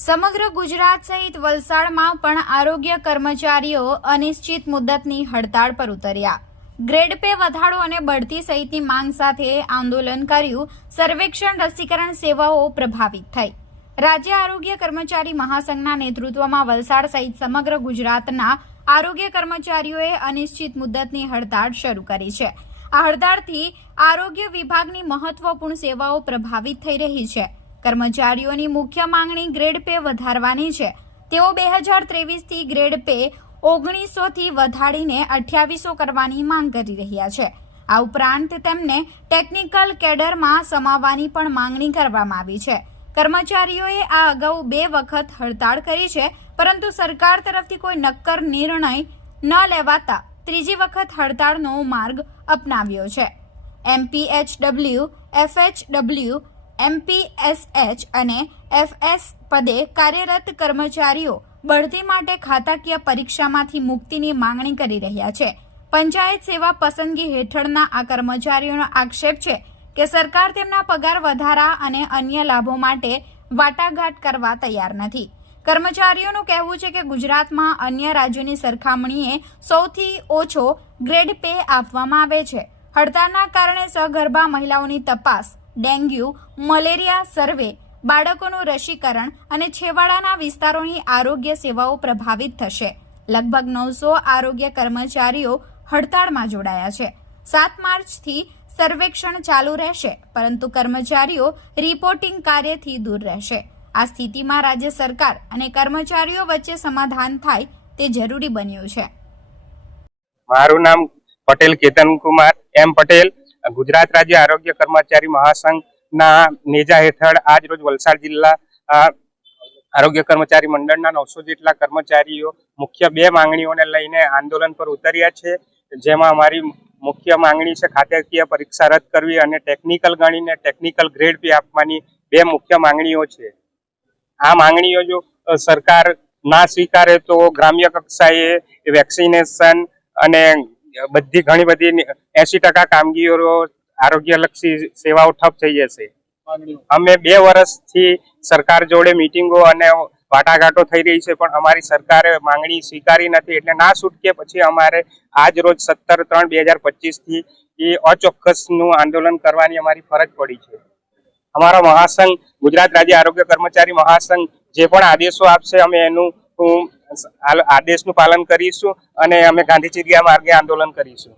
સમગ્ર ગુજરાત સહિત વલસાડમાં પણ આરોગ્ય કર્મચારીઓ અનિશ્ચિત મુદ્દતની હડતાળ પર ઉતર્યા. ગ્રેડ પે વધારો અને બઢતી સહિતની માંગ સાથે આંદોલન કર્યું. સર્વેક્ષણ રસીકરણ સેવાઓ પ્રભાવિત થઈ. રાજ્ય આરોગ્ય કર્મચારી મહાસંઘના નેતૃત્વમાં વલસાડ સહિત સમગ્ર ગુજરાતના આરોગ્ય કર્મચારીઓએ અનિશ્ચિત મુદ્દતની હડતાળ શરૂ કરી છે. આ હડતાળથી આરોગ્ય વિભાગની મહત્વપૂર્ણ સેવાઓ પ્રભાવિત થઈ રહી છે. કર્મચારીઓની મુખ્ય માંગણી ગ્રેડ પે વધારવાની છે. તેઓ 2023 થી ગ્રેડ પે 1900 થી વધારીને 2800 કરવાની માંગ કરી રહ્યા છે. આ ઉપરાંત તેમને ટેકનિકલ કેડરમાં સમાવવાની પણ માંગણી કરવામાં આવી છે. કર્મચારીઓએ આ અગાઉ 2 વખત હડતાળ કરી છે, પરંતુ સરકાર તરફથી કોઈ નક્કર નિર્ણય ન લેવાતા ત્રીજી વખત હડતાળનો માર્ગ અપનાવ્યો છે. MPHW, FHW, MPSH અને FS પદે કાર્યરત કર્મચારીઓ બઢતી માટે ખાતાકીય પરીક્ષામાંથી મુક્તિની માંગણી કરી રહ્યા છે. પંચાયત સેવા પસંદગી હેઠળના આ કર્મચારીઓનો આક્ષેપ છે કે સરકાર તેમના પગાર વધારા અને અન્ય લાભો માટે વાટાઘાટ કરવા તૈયાર નથી. કર્મચારીઓનું કહેવું છે કે ગુજરાતમાં અન્ય રાજ્યોની સરખામણીએ સૌથી ઓછો ગ્રેડ પે આપવામાં આવે છે. હડતાળના કારણે સગર્ભા મહિલાઓની તપાસ, ડેન્ગ્યુ, મલેરિયા સર્વે, બાળકોનું રસીકરણ અને છેવાડાના વિસ્તારોની આરોગ્ય સેવાઓ પ્રભાવિત થશે. લગભગ 900 આરોગ્ય કર્મચારીઓ હડતાળમાં જોડાયા છે. 7 માર્ચથી સર્વેક્ષણ ચાલુ રહેશે, પરંતુ કર્મચારીઓ રિપોર્ટિંગ કાર્યથી દૂર રહેશે. આ સ્થિતિમાં રાજ્ય સરકાર અને કર્મચારીઓ વચ્ચે સમાધાન થાય તે જરૂરી બન્યું છે. મારું નામ પટેલ કેતન કુમાર એમ પટેલ, ગુજરાત રાજ્ય આરોગ્ય કર્મચારી મહાસંઘના નેજા હેઠળ આજ રોજ વલસાડ જિલ્લા આરોગ્ય કર્મચારી મંડળના 900 જેટલા કર્મચારીઓ મુખ્ય 2 માંગણીઓને લઈને આંદોલન પર ઉતર્યા છે. જેમાં અમારી મુખ્ય માંગણી છે ખાતાકીય પરીક્ષા રદ કરવી અને ટેકનિકલ ગણીને ટેકનિકલ ગ્રેડ પે આપવાની 2 મુખ્ય માંગણીઓ છે. આ માંગણીઓ જો સરકાર ના સ્વીકારે તો ગ્રામ્ય કક્ષાએ વેક્સિનેશન અને ઘણી બધી 80% કામગીરીઓ આરોગ્યલક્ષી સેવાઓ ઠપ થઈ જશે. અમે 2 વર્ષથી સરકાર જોડે મીટિંગો અને વાટાઘાટો થઈ રહી છે, પણ અમારી સરકારે માંગણી સ્વીકારી નથી. એટલે ના છૂટકે પછી અમારે આજ રોજ 17/3/2025 થી અચોક્કસનું આંદોલન કરવાની અમારી ફરજ પડી છે. અમારો મહાસંઘ ગુજરાત રાજ્ય આરોગ્ય કર્મચારી મહાસંઘ જે પણ આદેશો આપશે અમે એનું આદેશનું પાલન કરીશું અને અમે ગાંધી ચિંધ્યા માર્ગે આંદોલન કરીશું.